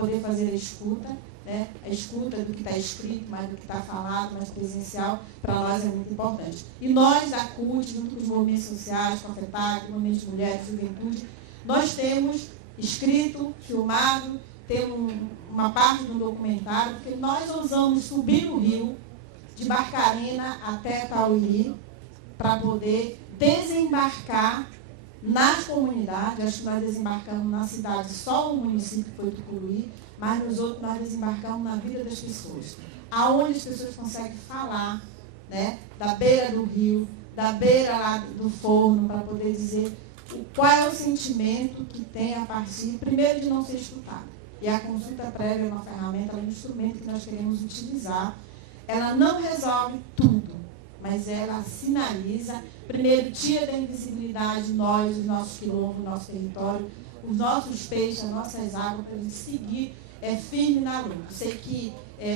poder fazer a escuta, né? A escuta do que está escrito, mais do que está falado, mais presencial, para nós é muito importante. E nós, da CUT, junto com os movimentos sociais, com a FETAC, o Movimento de Mulheres e Juventude, nós temos escrito, filmado, temos uma parte do documentário, porque nós ousamos subir o rio, de Barcarena até Tauiri, para poder desembarcar nas comunidades. Acho que nós desembarcamos na cidade, só o município que foi Tucuruí, mas nos outros nós desembarcamos na vida das pessoas, aonde as pessoas conseguem falar, né, da beira do rio, da beira lá do forno, para poder dizer qual é o sentimento que tem a partir, primeiro, de não ser escutado. E a consulta prévia é uma ferramenta, é um instrumento que nós queremos utilizar. Ela não resolve tudo, mas ela sinaliza, primeiro, tira da invisibilidade nós, os nossos quilombos, o nosso território, os nossos peixes, as nossas águas, para a gente seguir firme na luta. Sei que,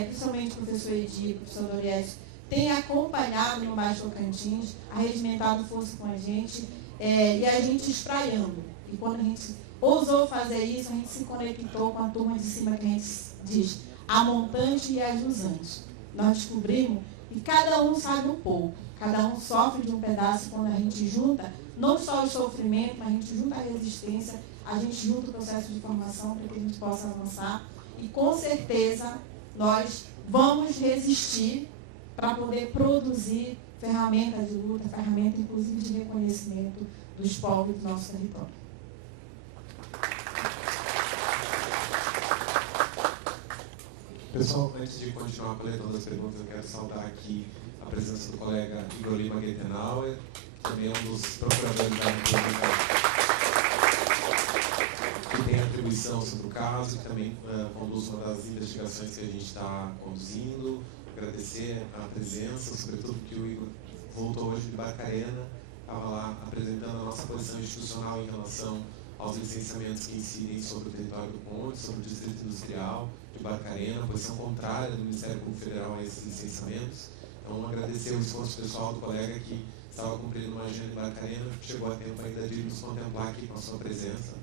principalmente o professor Edir, o professor Doriés, tem acompanhado no Baixo Tocantins, arregimentado força com a gente, e a gente espraiando. E quando a gente ousou fazer isso, a gente se conectou com a turma de cima, que a gente diz, a montante e a jusante. Nós descobrimos que cada um sabe um pouco, cada um sofre de um pedaço. Quando a gente junta, não só o sofrimento, mas a gente junta a resistência, a gente junta o processo de formação para que a gente possa avançar. E com certeza nós vamos resistir para poder produzir ferramentas de luta, ferramentas inclusive de reconhecimento dos povos do nosso território. Pessoal, antes de continuar coletando as perguntas, eu quero saudar aqui a presença do colega Igor Lima Gettenauer, que também é um dos procuradores da República, que tem atribuição sobre o caso, que também conduz uma das investigações que a gente está conduzindo. Agradecer a presença, sobretudo que o Igor voltou hoje de Barcarena, estava lá apresentando a nossa posição institucional em relação aos licenciamentos que incidem sobre o território do Conde, sobre o Distrito Industrial de Barcarena, posição contrária do Ministério Público Federal a esses licenciamentos. Então, agradecer o esforço pessoal do colega que estava cumprindo uma agenda em Barcarena, que chegou a tempo ainda de nos contemplar aqui com a sua presença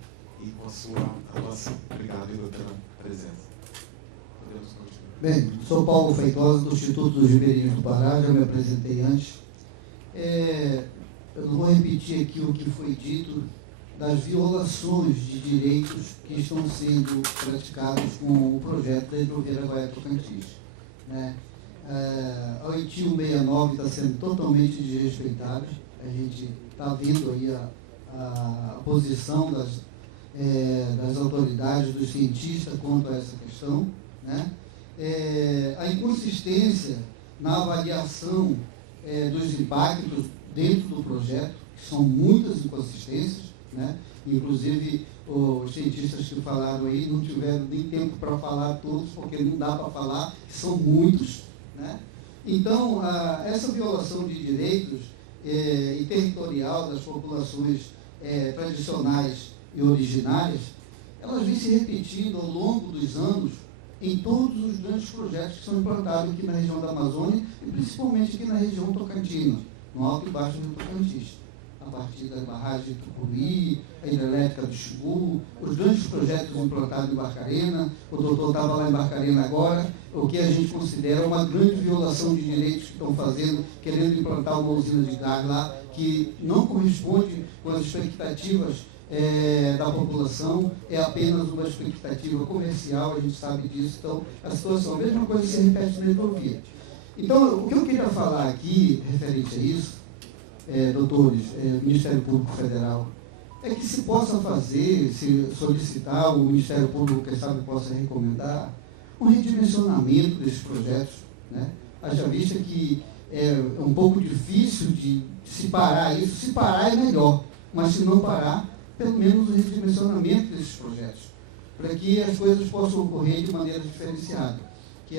e com a sua atuação. Obrigado, Igor, pela presença. Podemos continuar. Bem, sou Paulo Feitosa, do Instituto dos Ribeirinhos do Pará, já me apresentei antes. Eu não vou repetir aqui o que foi dito das violações de direitos que estão sendo praticados com o projeto da hidrovia Guaiá-Tocantins, né? A 8169 está sendo totalmente desrespeitada. A gente está vendo aí a posição das autoridades, dos cientistas quanto a essa questão, né? A inconsistência na avaliação dos impactos dentro do projeto, que são muitas inconsistências, né? Inclusive, os cientistas que falaram aí não tiveram nem tempo para falar todos, porque não dá para falar, são muitos, né? Então, essa violação de direitos e territorial das populações tradicionais e originárias, elas vêm se repetindo ao longo dos anos em todos os grandes projetos que são implantados aqui na região da Amazônia e principalmente aqui na região tocantina, no Alto e Baixo do Tocantins, a partir da barragem de Tucuruí, a hidrelétrica do Xingu, os grandes projetos implantados em Barcarena. O doutor estava lá em Barcarena agora, o que a gente considera uma grande violação de direitos que estão fazendo, querendo implantar uma usina de gás lá, que não corresponde com as expectativas da população, é apenas uma expectativa comercial, a gente sabe disso. Então, a situação, a mesma coisa se repete na hidrovia. Então, o que eu queria falar aqui, referente a isso, doutores, Ministério Público Federal, é que se possa fazer, se solicitar, o Ministério Público, quem sabe, possa recomendar um redimensionamento desses projetos, né? Haja vista que é um pouco difícil de se parar isso. Se parar é melhor, mas se não parar, pelo menos o redimensionamento desses projetos, para que as coisas possam ocorrer de maneira diferenciada, que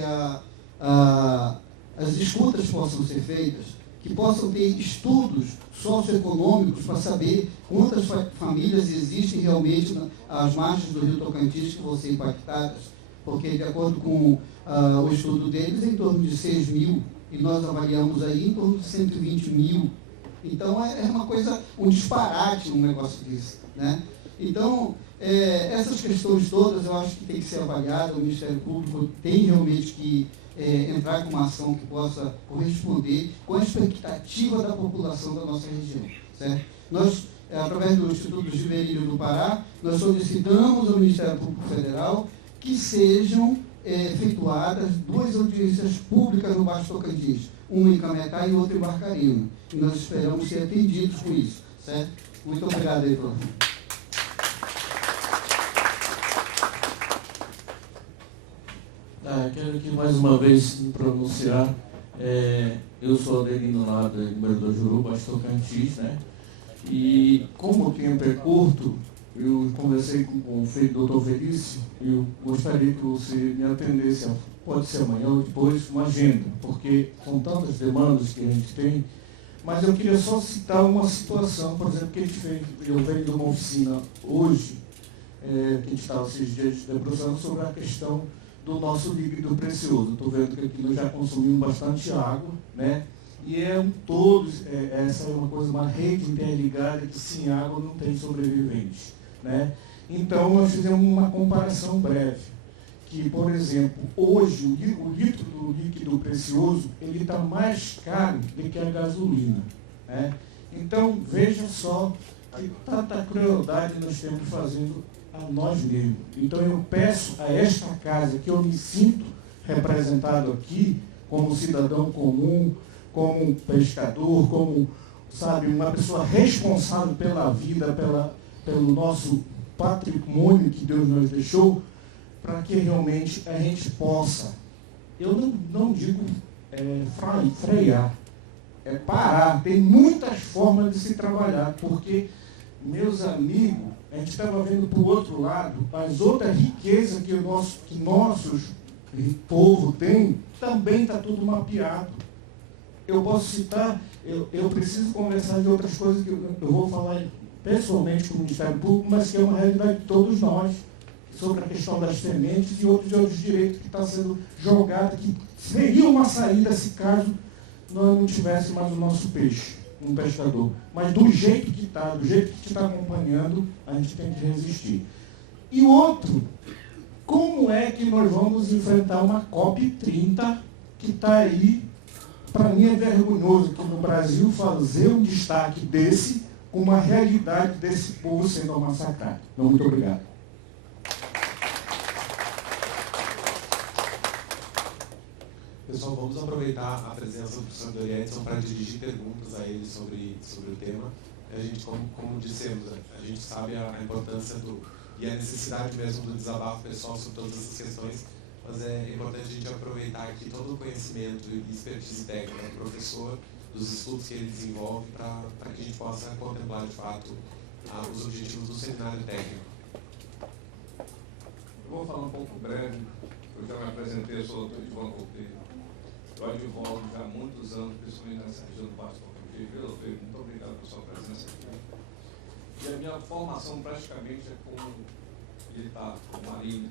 as escutas possam ser feitas, que possam ter estudos socioeconômicos para saber quantas famílias existem realmente às margens do Rio Tocantins que vão ser impactadas, porque, de acordo com o estudo deles, em torno de 6 mil, e nós avaliamos aí em torno de 120 mil. Então, é uma coisa, um disparate um negócio desse, né? Então, Essas questões todas eu acho que tem que ser avaliada, o Ministério Público tem realmente que entrar com uma ação que possa corresponder com a expectativa da população da nossa região. Certo? Nós, através do Instituto Giverino do Pará, nós solicitamos ao Ministério Público Federal que sejam efetuadas 2 audiências públicas no Baixo Tocantins, uma em Cametá e outra em Barcarena. E nós esperamos ser atendidos com isso. Certo? Muito obrigado aí, professor. Quero aqui mais uma vez me pronunciar. Eu sou aderino lá do número do Juru, Baixo Tocantins, né? E como o tempo é curto, eu conversei com o doutor Felício e eu gostaria que você me atendesse, pode ser amanhã ou depois, uma agenda, porque são tantas demandas que a gente tem, mas eu queria só citar uma situação, por exemplo, que a gente fez, eu venho de uma oficina hoje, que a gente estava esses dias debruçando sobre a questão do nosso líquido precioso. Estou vendo que aqui nós já consumimos bastante água, né? E essa é uma rede interligada que sem água não tem sobrevivente, né? Então nós fizemos uma comparação breve, que, por exemplo, hoje o litro do líquido precioso ele está mais caro do que a gasolina, né? Então veja só que tanta crueldade nós estamos fazendo a nós mesmos. Então eu peço a esta casa que eu me sinto representado aqui como cidadão comum, como pescador, como, sabe, uma pessoa responsável pela vida, pelo nosso patrimônio que Deus nos deixou, para que realmente a gente possa, eu não digo frear, parar. Tem muitas formas de se trabalhar, porque, meus amigos, a gente estava vendo para o outro lado, as outras riquezas que nossos povo tem, também está tudo mapeado. Eu posso citar, eu preciso conversar de outras coisas que eu vou falar pessoalmente com o Ministério Público, mas que é uma realidade de todos nós, sobre a questão das sementes e outros direitos que está sendo jogado, que seria uma saída se caso nós não tivéssemos mais o nosso peixe, um pescador. Mas do jeito que está, do jeito que está acompanhando, a gente tem que resistir. E outro, como é que nós vamos enfrentar uma COP30 que está aí? Para mim é vergonhoso que no Brasil fazer um destaque desse com uma realidade desse povo sendo massacrado. Então, muito obrigado. Pessoal, vamos aproveitar a presença do professor Dori Edson para dirigir perguntas a ele sobre o tema. A gente, como dissemos, a gente sabe a importância e a necessidade mesmo do desabafo pessoal sobre todas essas questões, mas é importante a gente aproveitar aqui todo o conhecimento e expertise técnica do professor, dos estudos que ele desenvolve, para que a gente possa contemplar de fato os objetivos do seminário técnico. Eu vou falar um pouco breve, eu já me apresentei, eu sou o Dr. Ivan Couteiro. Eu advogo já há muitos anos, principalmente nessa região do Baixo Tocantins. Muito obrigado pela sua presença aqui. E a minha formação praticamente é como militar, como marinha,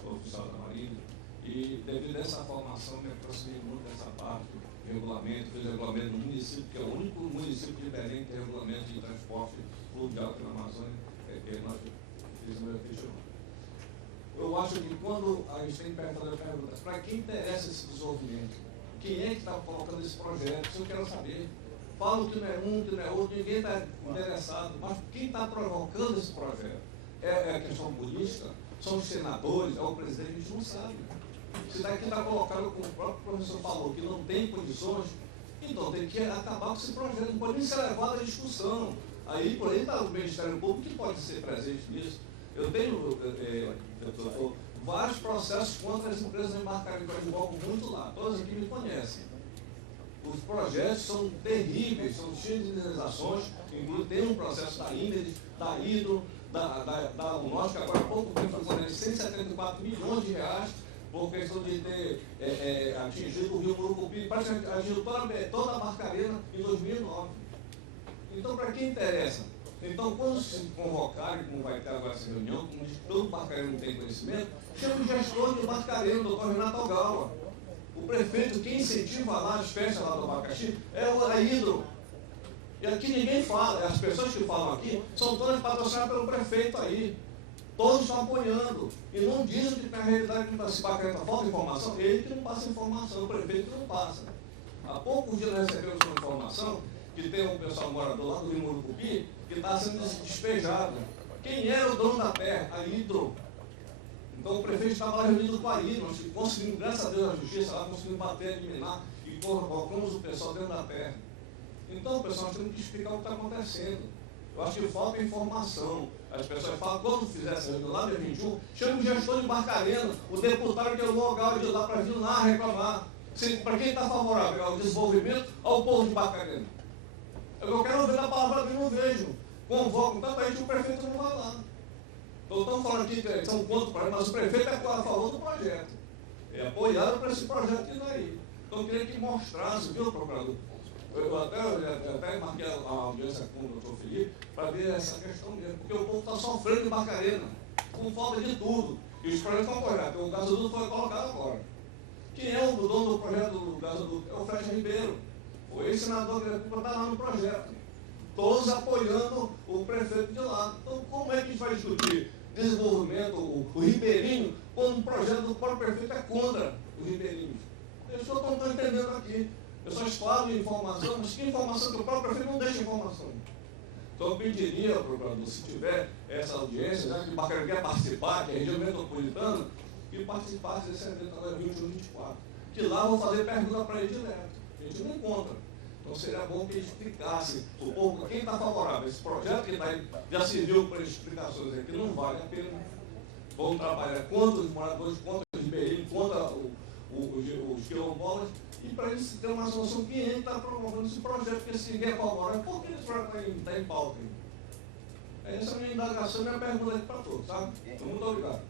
sou oficial da marinha. E devido a essa formação, me aproximei muito dessa parte de regulamento, fiz regulamento no município, que é o único município de Belém que tem regulamento de transporte fluvial aqui na Amazônia, que nós fizemos festival. Eu acho que quando a gente tem que fazer perguntas, para quem interessa esse desenvolvimento? Quem é que está colocando esse projeto? Isso eu quero saber. Falo que não é um, que não é outro, ninguém está interessado, mas quem está provocando esse projeto? É a questão política? São os senadores? É o presidente? A gente não sabe. Se daqui está colocado, como o próprio professor falou, que não tem condições, então tem que acabar com esse projeto, não pode nem ser levado à discussão. Aí, por aí está o Ministério Público que pode ser presente nisso. Eu tenho vários processos contra as empresas embarcadas que eu advogo muito lá, todas aqui me conhecem. Os projetos são terríveis, são cheios de indenizações, inclusive tem um processo da Imedes, da Hidro, da Unosc, que agora há pouco tempo foi condenado 174 milhões de reais por questão de ter atingido o Rio Murucupi, praticamente atingido toda a Barcarena em 2009. Então, para quem interessa? Então, quando se convocarem, como vai ter agora essa reunião, como todo Barcarena não tem conhecimento, chama o gestor de Barcarena, o doutor Renato Ogawa. O prefeito, quem incentiva lá as festas lá do abacaxi, é a Hidro. E aqui ninguém fala, as pessoas que falam aqui são todas patrocinadas pelo prefeito aí. Todos estão apoiando. E não dizem que na realidade não está se bacana, falta informação, ele que não passa informação, o prefeito que não passa. Há poucos dias nós recebemos uma informação que tem um pessoal morador lá do Rio Murucupi que está sendo despejado. Quem era o dono da terra? A Hidro. Então o prefeito estava lá reunido com a Hidro, nós conseguimos, graças a Deus, a justiça lá, conseguimos bater, eliminar e colocamos o pessoal dentro da terra. Então, pessoal, nós temos que explicar o que está acontecendo. Eu acho que falta informação. As pessoas falam, quando fizer essa reunião lá, dia 21, chama o gestor de Barcarena, o deputado que é o local de lá para vir lá reclamar. Para quem está favorável ao desenvolvimento, ao povo de Barcarena. Eu quero ouvir a palavra que eu não vejo. Convocam tanta gente, o prefeito não vai lá. Então, estão falando aqui que são contra o projeto, mas o prefeito é a favor do projeto. É apoiado para esse projeto que está aí. Então, eu queria que mostrasse, viu, procurador? Eu até marquei a audiência com o doutor Felipe para ver essa questão mesmo, porque o povo está sofrendo em Barcarena, com falta de tudo. E os projetos estão corretos. O gasoduto foi colocado agora. Quem é o dono do projeto do gasoduto? É o Fred Ribeiro. O ex-senador que está lá no projeto. Todos apoiando o prefeito de lá. Então, como é que a gente vai discutir desenvolvimento, o ribeirinho, quando o projeto do próprio prefeito é contra o ribeirinho? Eles não estão entendendo aqui. Pessoas falam de informação, mas que informação que o próprio prefeito não deixa informação. Então eu pediria, procurador, se tiver essa audiência, já que o Barcarena quer participar, que é a região metropolitana, que participasse desse evento agora 21 e 24. Que lá vão fazer pergunta para ele direto. A gente não encontra. Então seria bom que ele explicasse o povo, quem está favorável a esse projeto, que já se viu por explicações aqui, não vale a pena. Vão trabalhar contra os moradores, contra os ribeirinhos, contra os quilombolas, e para eles terem uma solução que ele está promovendo esse projeto, porque se ninguém é favorável, por que esse projeto está em pauta? Essa é a minha indagação e minha pergunta aqui para todos, sabe? Então, muito obrigado.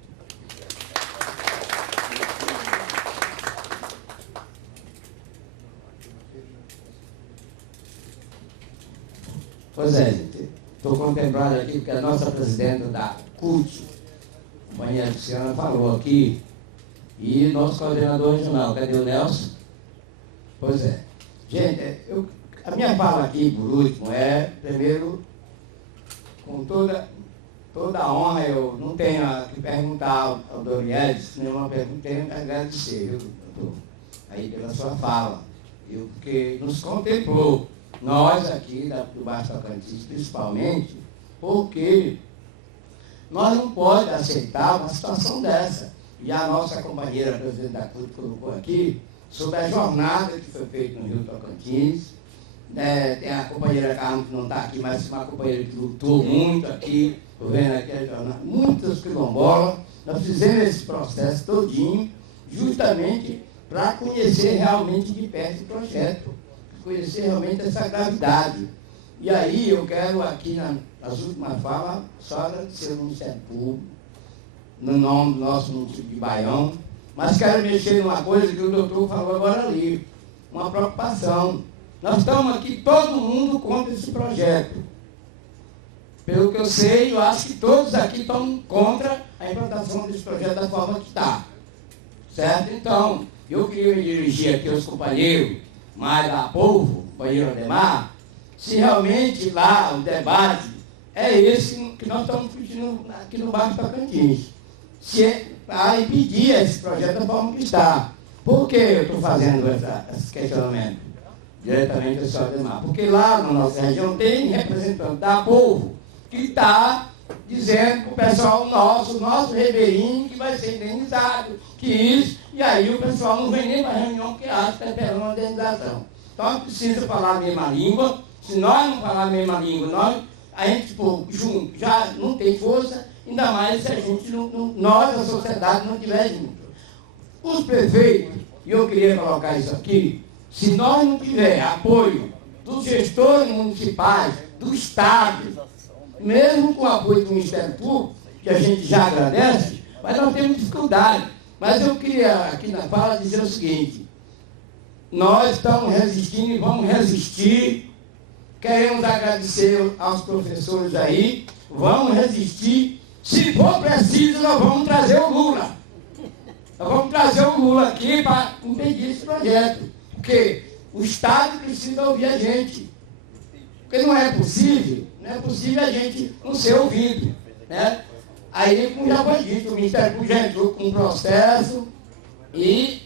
Pois é, gente. Estou contemplado aqui porque a nossa presidenta da CUT, a companheira Luciana, falou aqui, e nosso coordenador regional, cadê o Nelson? Pois é. Gente, a minha fala aqui, por último, é, primeiro, com toda a honra, eu não tenho que perguntar ao Doriedes, nenhuma pergunta, tenho que agradecer, viu, doutor? Aí pela sua fala, porque nos contemplou, nós aqui do Baixo Tocantins, principalmente, porque nós não podemos aceitar uma situação dessa. E a nossa companheira, a presidente da CUT, colocou aqui, sobre a jornada que foi feita no Rio Tocantins. Tem a companheira Carmen, que não está aqui, mas uma companheira que lutou muito aqui, estou vendo aqui a jornada, muitas quilombolas. Nós fizemos esse processo todinho, justamente para conhecer realmente de perto o projeto, conhecer realmente essa gravidade. E aí eu quero aqui, nas últimas falas, só agradecer ao Ministério Público, no nome do nosso município de Baião, mas quero mexer numa coisa que o doutor falou agora ali, uma preocupação. Nós estamos aqui, todo mundo contra esse projeto. Pelo que eu sei, eu acho que todos aqui estão contra a implantação desse projeto da forma que está. Certo? Então, eu queria me dirigir aqui aos companheiros, mais da povo, companheiro Ademar, se realmente lá o debate é esse que nós estamos discutindo aqui no Baixo Tocantins. A impedir esse projeto da forma que está. Por que eu estou fazendo esse questionamento? Diretamente ao senhor Ademar. Porque lá na nossa região tem representante da povo que está dizendo para o pessoal nosso ribeirinho, que vai ser indenizado, que isso, e aí o pessoal não vem nem para a reunião porque acha que está esperando uma indenização. Então precisa falar a mesma língua. Se nós não falar a mesma língua, a gente junto já não tem força, ainda mais se a gente nós, a sociedade, não tiver junto. Os prefeitos, e eu queria colocar isso aqui, se nós não tiver apoio dos gestores municipais, do Estado, mesmo com o apoio do Ministério Público, que a gente já agradece, mas nós temos dificuldade. Mas eu queria, aqui na fala, dizer o seguinte: nós estamos resistindo e vamos resistir. Queremos agradecer aos professores aí, vamos resistir. Se for preciso, nós vamos trazer o Lula. Nós vamos trazer o Lula aqui para impedir esse projeto. Porque o Estado precisa ouvir a gente. Porque não é possível a gente não ser ouvido, né? Aí, como já foi dito, o Ministério Público já entrou com um processo e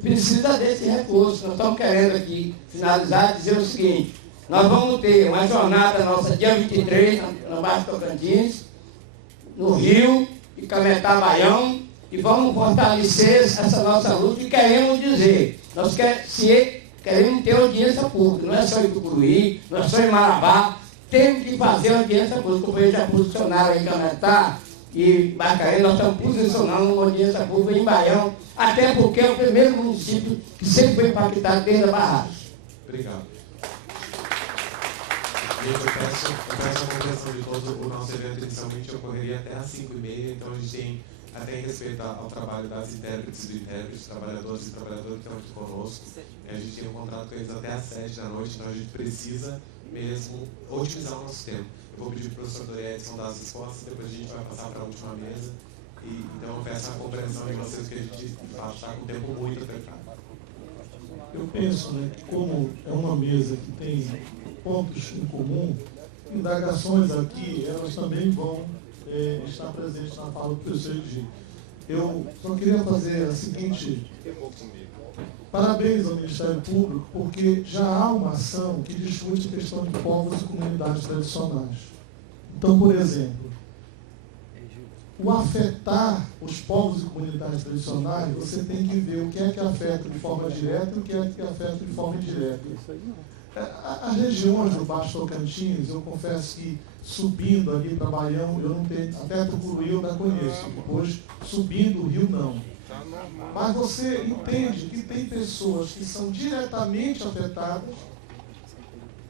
precisa desse recurso. Nós estamos querendo aqui finalizar e dizer o seguinte: nós vamos ter uma jornada nossa dia 23 no Baixo Tocantins, no Rio, e Cametá, Baião, e vamos fortalecer essa nossa luta e queremos dizer, queremos ter audiência pública, não é só em Tucuruí, não é só em Marabá, temos que fazer audiência pública. Como eles já posicionaram em Cametá e Barcarena, nós estamos posicionando uma audiência pública em Baião, até porque é o primeiro município que sempre foi impactado desde a barragem. Obrigado. Eu peço a compreensão de todos. O nosso evento inicialmente ocorreria até às 5h30, então a gente tem, até em respeito ao trabalho das intérpretes e do intérprete, trabalhadores e trabalhadoras que estão aqui conosco, a gente tem um contrato com eles até às 7 da noite, então a gente precisa mesmo otimizar o nosso tempo. Eu vou pedir para o professor Doriedson dar as respostas, depois a gente vai passar para a última mesa. Então eu peço a compreensão de vocês que a gente, de fato, está com o tempo muito apertado. Eu penso, né, que como é uma mesa que tem pontos em comum, indagações aqui, elas também vão estar presentes na fala do professor Egídio. Eu só queria fazer a seguinte: parabéns ao Ministério Público, porque já há uma ação que discute a questão de povos e comunidades tradicionais. Então, por exemplo, o afetar os povos e comunidades tradicionais, você tem que ver o que é que afeta de forma direta e o que é que afeta de forma indireta. As regiões do Baixo Tocantins, eu confesso que subindo ali para Baião, eu não tenho, até Tucuruí eu não conheço, depois subindo o Rio não. Mas você entende que tem pessoas que são diretamente afetadas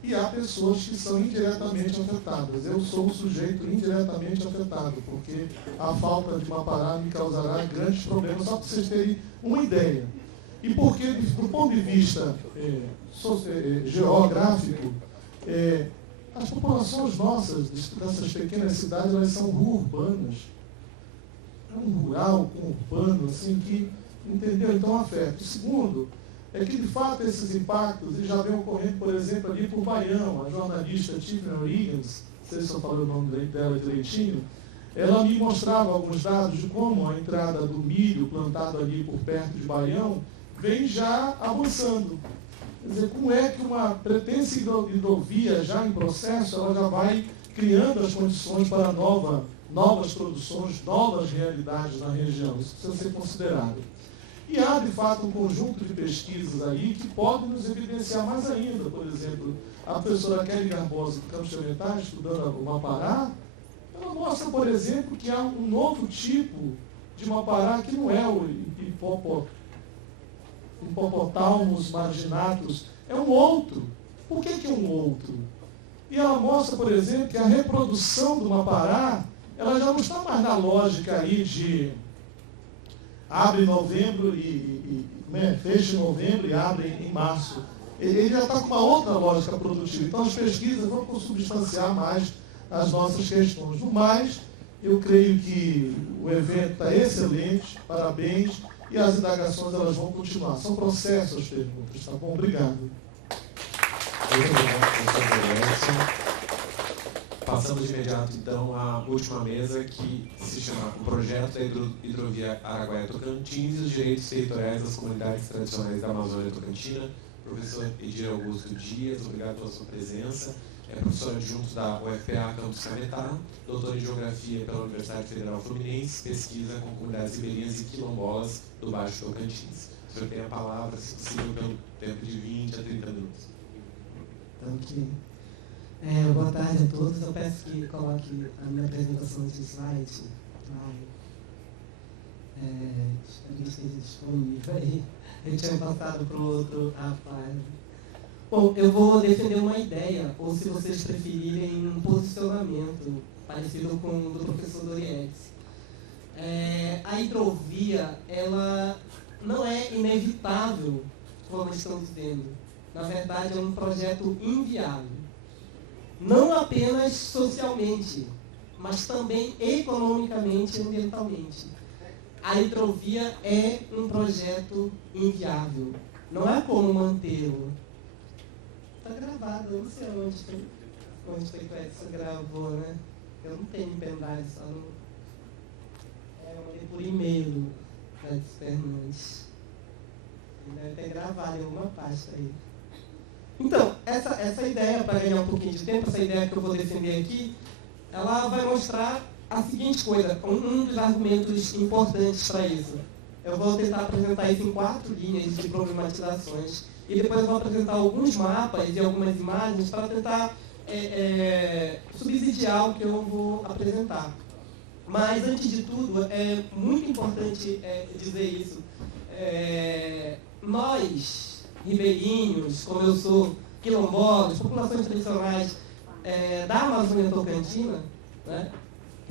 e há pessoas que são indiretamente afetadas. Eu sou um sujeito indiretamente afetado, porque a falta de Mapará me causará grandes problemas, só para vocês terem uma ideia. E porque, do ponto de vista geográfico, as populações nossas, dessas pequenas cidades, elas são urbanas. É um rural com urbano, assim, que, entendeu? Então afeta. O segundo é que, de fato, esses impactos já vêm ocorrendo, por exemplo, ali por Baião. A jornalista Tiffany Williams, não sei se eu falei o nome dela direitinho, ela me mostrava alguns dados de como a entrada do milho plantado ali por perto de Baião vem já avançando. Quer dizer, como é que uma pretensa hidrovia já em processo, ela já vai criando as condições para novas produções, novas realidades na região. Isso precisa ser considerado. E há, de fato, um conjunto de pesquisas aí que podem nos evidenciar mais ainda. Por exemplo, a professora Kelly Garbosa, do Campos de Cametá, estudando o Mapará, ela mostra, por exemplo, que há um novo tipo de Mapará que não é o Hippopotamus marginatus, é um outro. Por que é um outro? E ela mostra, por exemplo, que a reprodução do Mapará, ela já não está mais na lógica aí de abre em novembro fecha em novembro e abre em março. Ele já está com uma outra lógica produtiva. Então as pesquisas vão consubstanciar mais as nossas questões. No mais, eu creio que o evento está excelente, parabéns, e as indagações elas vão continuar. São processos as perguntas, tá bom? Obrigado. Muito obrigado, professor Edson. Passamos de imediato, então, à última mesa, que se chama o Projeto da Hidrovia Araguaia-Tocantins e os Direitos Territoriais das Comunidades Tradicionais da Amazônia Tocantina. Professor Edir Augusto Dias, obrigado pela sua presença. É professor adjunto da UFPA Campus Cametá, doutor em Geografia pela Universidade Federal Fluminense, pesquisa com comunidades ribeirinhas e quilombolas do Baixo Tocantins. O senhor tem a palavra, se possível, pelo tempo de 20 a 30 minutos. Então, boa tarde a todos. Eu peço que coloque a minha apresentação nesse slide. Espero que esteja disponível aí. Eu tinha passado para o outro rapaz. Bom, eu vou defender uma ideia, ou se vocês preferirem, um posicionamento parecido com o do professor Doriedson. A hidrovia, ela não é inevitável, como estão dizendo. Na verdade, é um projeto inviável. Não apenas socialmente, mas também economicamente e ambientalmente. A hidrovia é um projeto inviável. Não é como mantê-lo. Está gravado, eu não sei onde. onde foi que o Edson gravou, né? Eu não tenho pendrive, só não... Eu mandei por e-mail do Edson Fernandes. Ele deve ter gravado em alguma pasta aí. Então, essa ideia, para ganhar um pouquinho de tempo, essa ideia que eu vou defender aqui, ela vai mostrar a seguinte coisa, um dos argumentos importantes para isso. Eu vou tentar apresentar isso em 4 linhas de problematizações e depois eu vou apresentar alguns mapas e algumas imagens para tentar subsidiar o que eu vou apresentar. Mas, antes de tudo, é muito importante dizer isso. Nós, ribeirinhos, como eu sou, quilombolas, populações tradicionais da Amazônia Tocantina, né,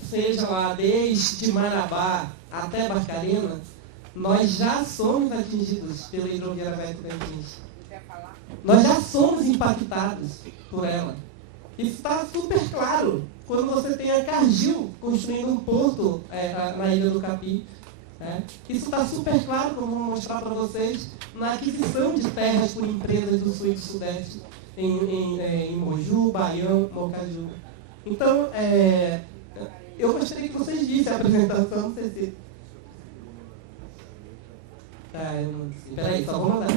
seja lá desde Marabá até Barcarena, nós já somos atingidos pela hidrovia Araguaia-Tocantins. Nós já somos impactados por ela. Isso está super claro quando você tem a Cargill construindo um porto na Ilha do Capim. Isso está super claro, como eu vou mostrar para vocês, na aquisição de terras por empresas do Sul e do Sudeste, em Moju, Baião, Mocaju. Então, eu gostaria que vocês vissem a apresentação, não sei se... Peraí, só vou mandar.